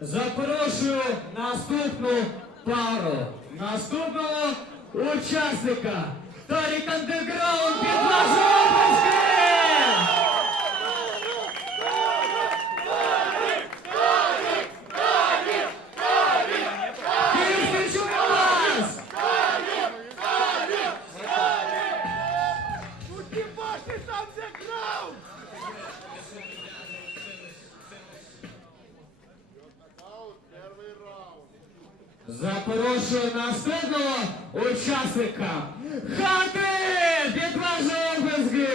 Запрошую наступну пару. Наступного учасника. Тарік Андеграунд під оплески! Запрошую наступного учасника. Хати! Ваші оплески!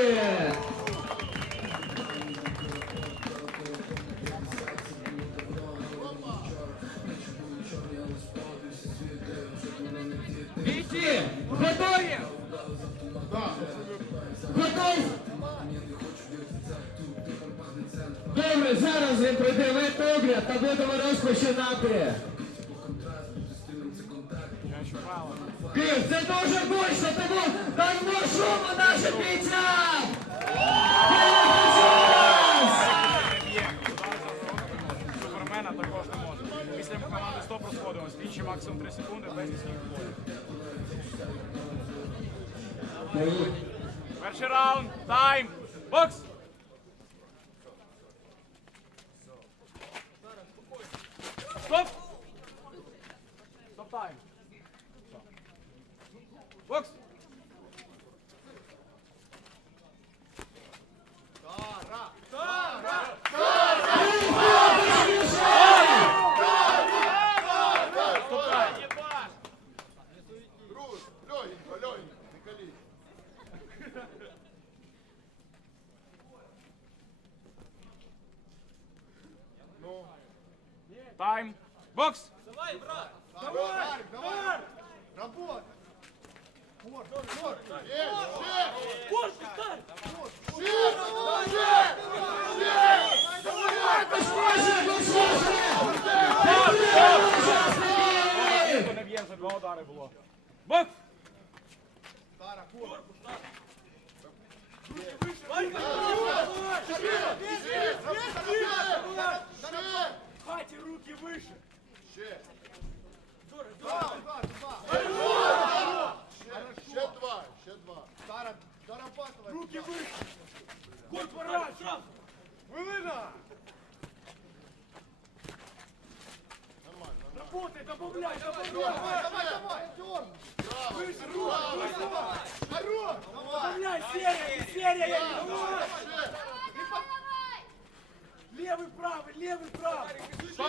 Бійці, готові? Готов? Добре, зараз він пройде ветогляд та будемо розпочинати. Це дуже гучно, тому дамо шуму нашим бійцям! Супермена також не може. Після команди стоп розходимось. Двічі максимум 3 секунди без міських болів. Перший раунд. Тайм. Бокс. Стоп. Стоп тайм. Бокс. Стоп тайм. Груз, легенько, легенько, не колись. Ну, Тайм. Бокс. давай, Дарик, давай. Работай. Вот, вот. Есть, есть. Есть, Гучніше, гучніше! Потрібно учасники! Ніхто не б'є, за два удари було. Бокс. Тара, корпус. Руки выше. Два, два, два. Ще, ще два, ще два. Тара, дорабатывай. Руки выше. Корпорат, сразу. Хвилина. Нормально, нормально. Работай, добавляй, Давай, добавляй. давай, давай, дерни. Браво, Выше, браво, руки, выше. давай. Хорош, давай. Добавляй, серия, серия. я не Давай, знаю. ще. Левый, правый, левый, правый. Ще.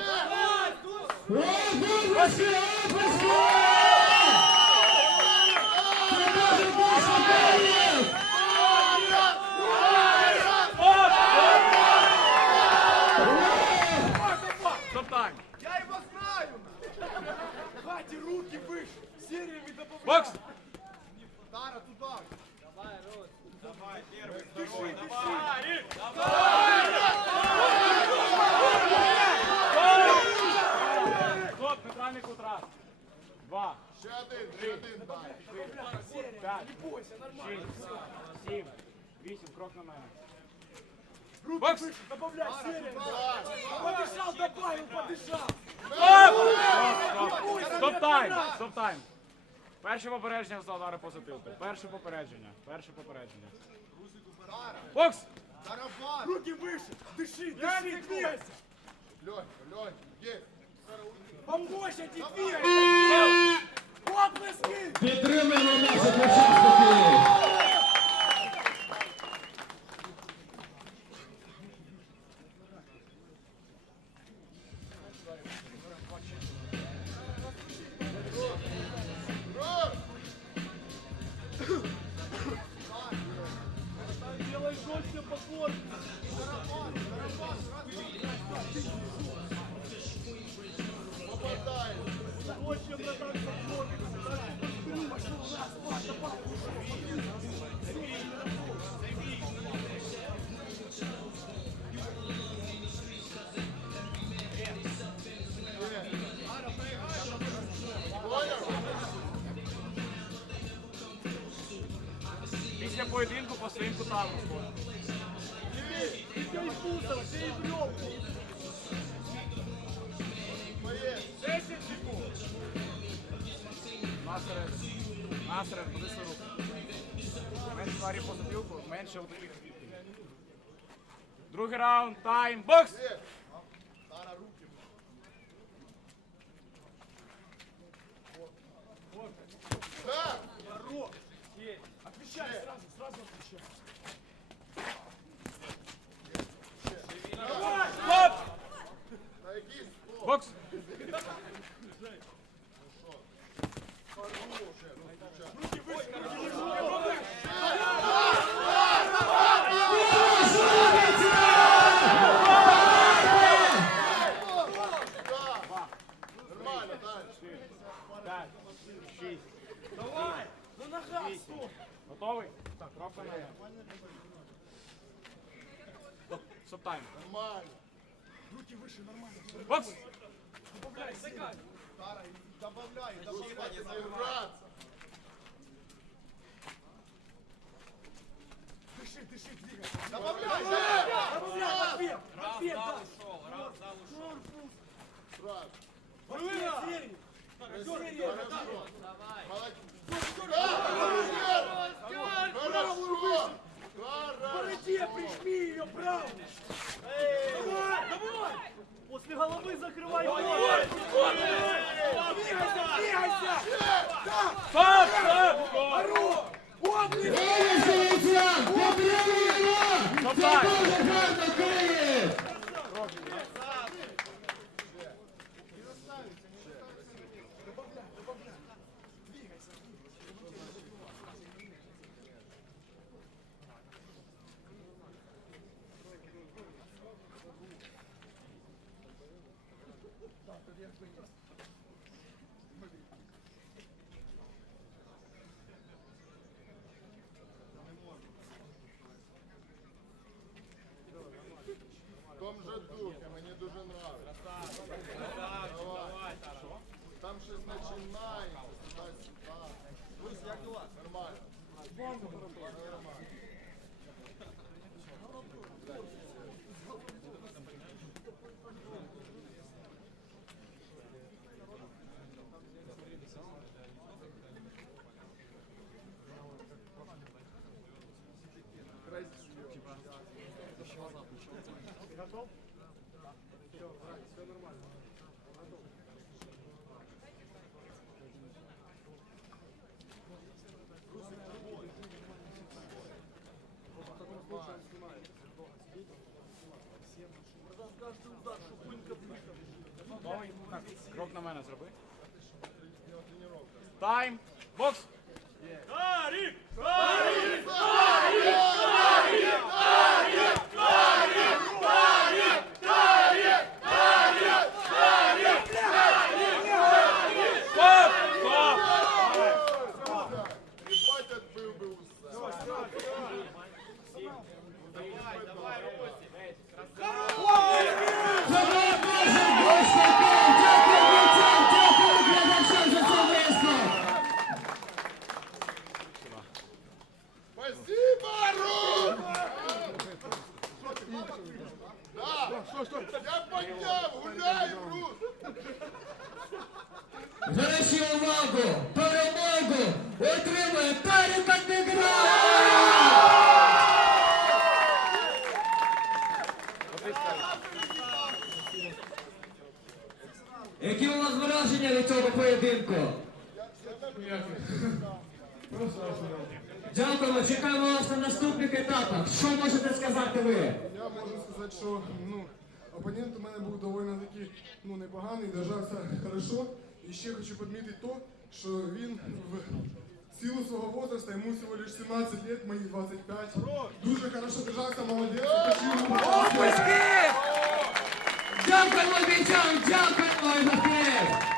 Оплески, оплески! Бокс. Тара, туда. Дыши, дыши. Стоп, нейтральный кут раз. Два, Ще один, ще один, дай. п'ять, шість, сім, вісім, крок на мене. Бокс! Добавляй, серія! Подышал, добавил, подышал! Стоп! Стоп! Стоп тайм! Стоп тайм! Перше попередження за удари по затилку. Перше попередження. Перше попередження. Бокс! Тарабан. Руки выше! Дыши, дыши, двигайся! Легенько, легенько. Есть. Помощь, а двигайся! Оплески! Підтримуємо наших учасників! Після поєдинку по своїм кутам розходимо. Ты, ты и пусал, ты Настрій, потисли руку. Менше ударів по затилку, менше отаких. Другий раунд, тайм, бокс! Отвечай, сразу, сразу отвечай. Бокс! Нормально. Нормально. Руки выше, нормально. Опс! Добавляй, сыграй. Тара, добавляй, добавляй, не заиграться. Дыши, дыши, двигайся. Добавляй, добавляй, добавляй, ответ, ответ, да. ушел, раз, да, ушел. Раз. Ответ, серии. Серии, да. Давай. Молодец. В том же духе, мені дуже нравится. Там щось починається. Туди-сюди. Друзі, як дела? Нормально. Нормально. Готовий? Крок на мене зроби. Тайм! Бокс! Стоп! Ваші увагу! Перемогу отримує Тарік Андеград! Які у вас враження від цього поєдинку? Дякуємо, чекаємо вас на наступних етапах. Що можете сказати ви? Я можу сказати, що ну, опонент у мене був доволі таки ну, непоганий, держався хорошо. І ще хочу підмітити то, що він в силу свого возраста, йому всього лише 17 років, мені 25. Дуже хорошо держався, молодець. Опуски! Дякую, Дякуємо дякую, дякуємо!